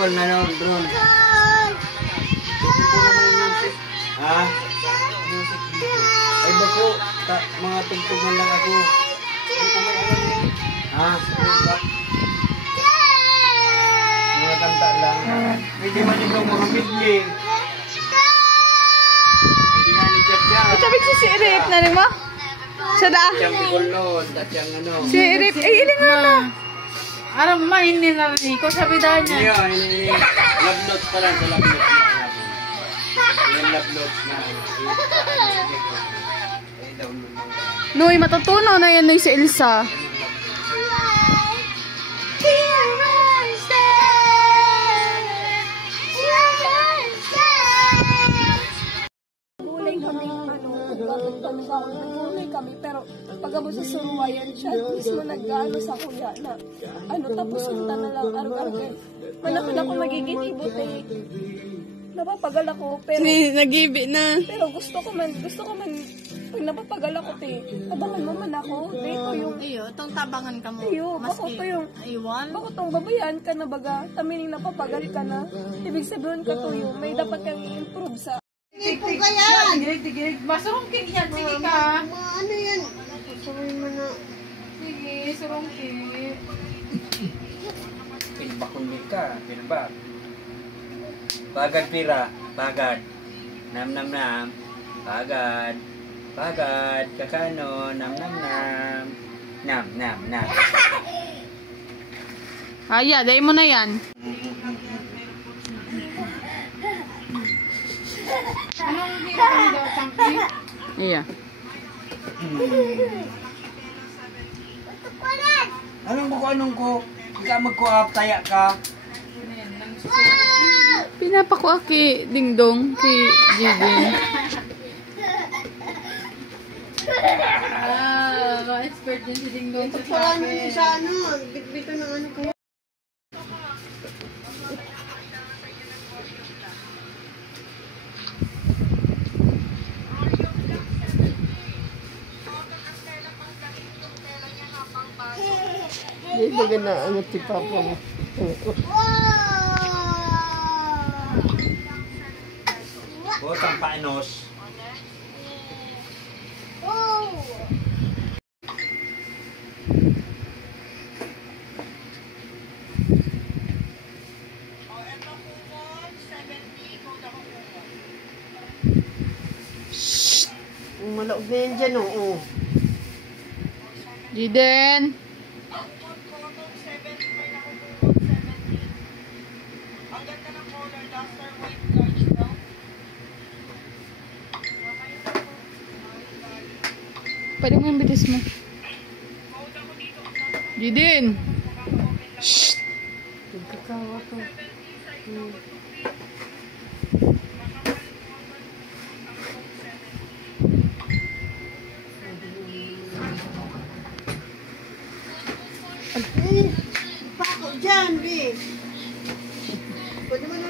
Bukol na noon, drone. Ha? Ay bako, mga tugtog man lang ako. Ha? Mga kanta lang. Hindi man ito mga midling. Hindi nga ni Tiyap. Sabi ko si Irip na mo? Sa da? Tiyang Bicol Tiyang ano. Si Irip, ay iling nga na. Aram ma, hindi na rin ko sabi dahil niya. Iya, ini love notes pa lang sa love notes na. Yung love notes na. Noy, matutunaw na yan, Noy, si Elsa. Gulay kami, gulay kami, pero pagkabot sa suruwayan siya, mismo nag-ano sa kuya na, tapos sunta na lang, araw-araw. Malaki na ako magiging ibot eh. Napapagal ako, pero... Nag-ibi na. Pero gusto ko man, pag napapagal ako, tabangan mo man ako, dito yung... Iyo, itong tabangan ka mo. Iyo, bako to yung... Iwan? Bako tong babayaan ka na baga, tamining napapagal ka na, ibig sabihin ka to yung, may dapat kang i-improve sa... Tigig ka yan! Tigig. Masurungking yan, sige ka. Ano yan? Sabihin mo na... Sige, surungking. Pilbakon ka, pilbak. Bagad pira, bagad. Nam nam nam. Bagad. Bagad. Kakano, nam nam nam. Nam nam nam. Aya, day mo na yan. Anong ginagawa daw, Chunky? Iya. Anong ko? Ika magkuap, taya ka. Pinapako aki dingdong kay Jidin. Ma-expert din si Dingdong sa Wala naman traffic. sa ano, bitbito ng ano kaya. Hindi ba ganaangat si Papa mo? Botang painos. Malaog na yan dyan, oo. Jiden. Pwede mo yung bitis mo. Jidin. Shhh. Nagkakawa to. Pako dyan, B. Pwede mo na.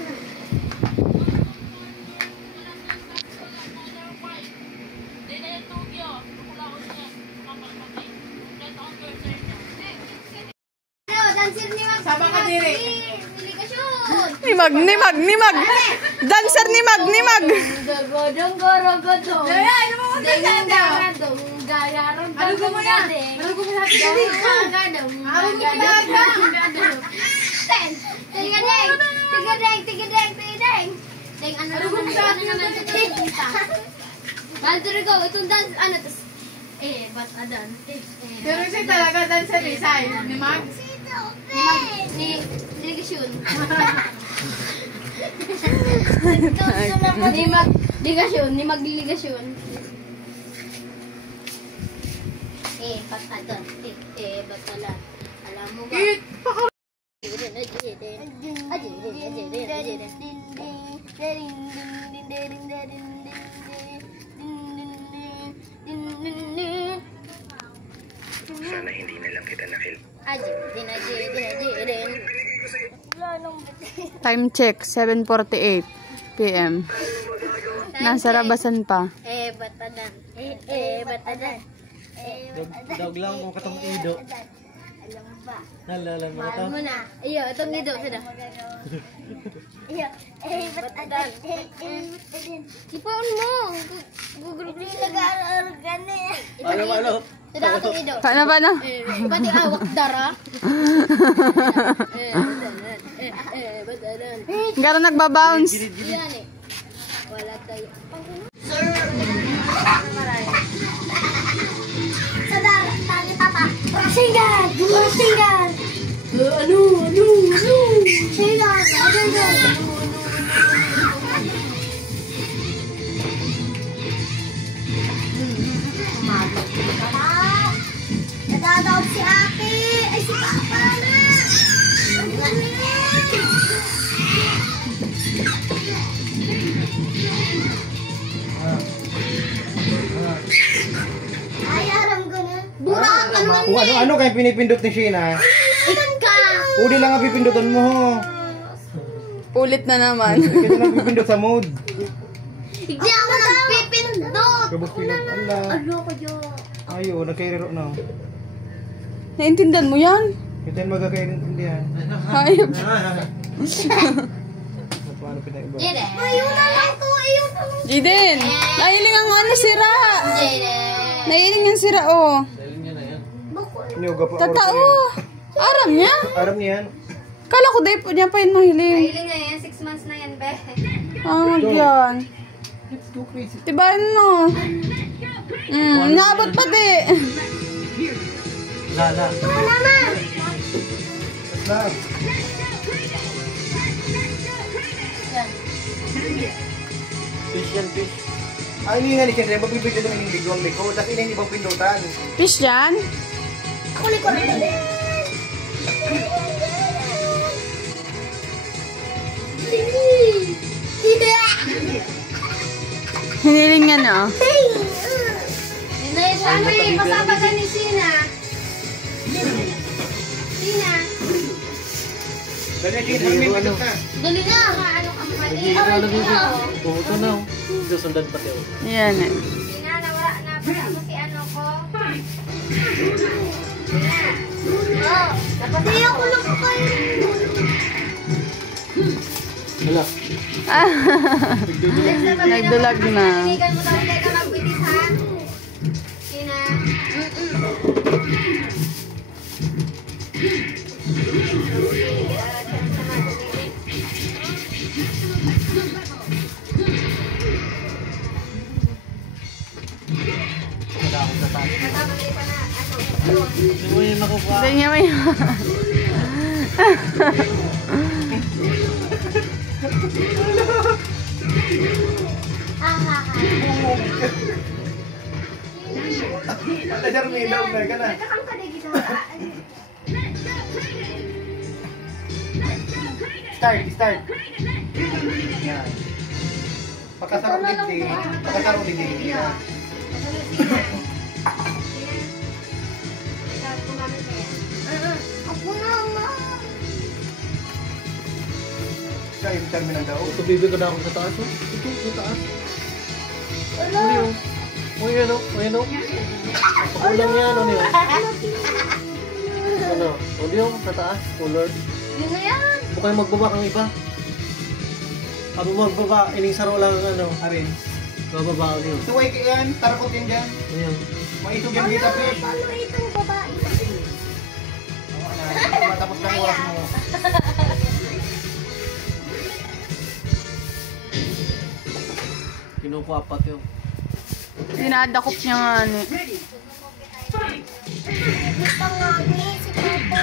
Sama ka diri. Nimag. Dancer nimag. Ano ko mo yan? Ano ko mo natin diri? Ano ko mo natin? Pero siya talaga dancer eh, Sai. Ni Mag? Ni magligasyon. Batalan. Batalan. Alam mo ba? Sana hindi na lang kita nakil. Time check, 7:48 PM. Nasa labasan pa. Batalan. Batalan. Dog lang kung katong ido. Alam mo ba? Halala mo ito. Mahal mo na. Iyo, itong nido. Sada. Iyo. Ba't adan? Ipaon mo. Google ko yung nag-aaral ka na eh. Ano? Sada ka itong nido. Paano? Pati awak dara. Ba't adan? Gano'n nagbabounce. Yan eh. Wala tayo. Sadar, tali papa. Rasingan! Rasingan! Ano? Singan! Rasingan! Nadadawag si ate! Ay, si papa na! Ang galing! Ay, aram ko na. Burak ka naman Kung ano kayo pinipindot ni Sheena, Ikan ka! uli lang ang pipindutan mo. Ulit na naman. Kasi lang pipindot sa mode. Hindi ako nagpipindot! Kabos pinot. Ala. Ano ko dyan? Ayo, nagkairiro na. Naintindihan mo yan? Kita yung magkakairintindihan. Hayop. Paano pinaiba? Jede! Ayun na lang ko! Ayun na lang! Jiden, nahiling ang ano sira. Jede! Nahiling ang sira, oh. Nyoga pa. Tatao. Aram niya. Aram niyan. Kala ko dahil po niya pa yun mahiling. Hiling na yan, 6 months na yan, be. Ah, yan. Diba ano? Naabot pa di. Lala. Ano naman? Love. Fish yan, fish. Ay, hindi nga ni Kendra. Magbibigyan naman yung bigong liko. Tapos ina yung ibang pindutan. Fish yan? Ako likod na din. Hiniling yan, oh. Hindi, ano eh, pasabagan ni Sina. Sina. Dali, Sheena. May pindot ka. Dali na, ano ka mali. Pumunta na oh. Susundan pati oh. Yan, eh. Sina, nawala na. Basta mo si ano ko. Oh, napatay ako lang ko kayo. Hala. Nagdulag na. Pinigan mo daw, hindi ka magbitis ha. Sina. Natabagay pa na, ano. Hindi mo yung nakukuha. Hindi niya may... Wala siya rumilaw na ka na. Nakakang ka na gito. Start. Yan. Pagkasarong dingding. Pagkasarong dingding. Yan. Ako na, ma. Siya yung terminal daw. Ito bibig ko na ako sa taas oh. Ito, sa taas. Wala. Uy oh. Uy ano? Uy ano? Pakulang yan ano yun? Ano? Uy oh, sa taas. Color. Yun na yan. Huwag kayo magbaba kang iba. Abo magbaba. Ining-saro lang ano. Arin. Bababa ko yun. Suway ka yan. Tarakot yan dyan. Ayan. Maitog yan kita, fish. Paano itong babae? Matapos ng oras mo. Kinukuha pa ito. Dinadakop niya nga, ano. Pangami si Papa.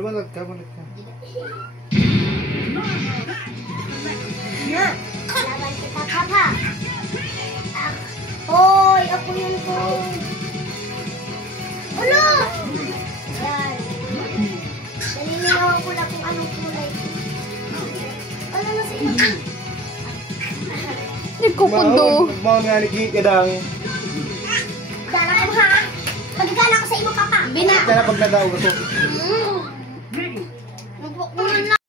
Balag ka. Laban kita, Papa. Hoy, ako yun ko. Ulo! Yan. Naninigawan ko lang kung anong kulay. Ano na sa iyo? Hindi ko pundo. Mahon nga ni Kadang. Dala ko ha? Magigana ko sa iyo, Papa. Bina. Kaya pag nagaw ko. Magbukunan lang.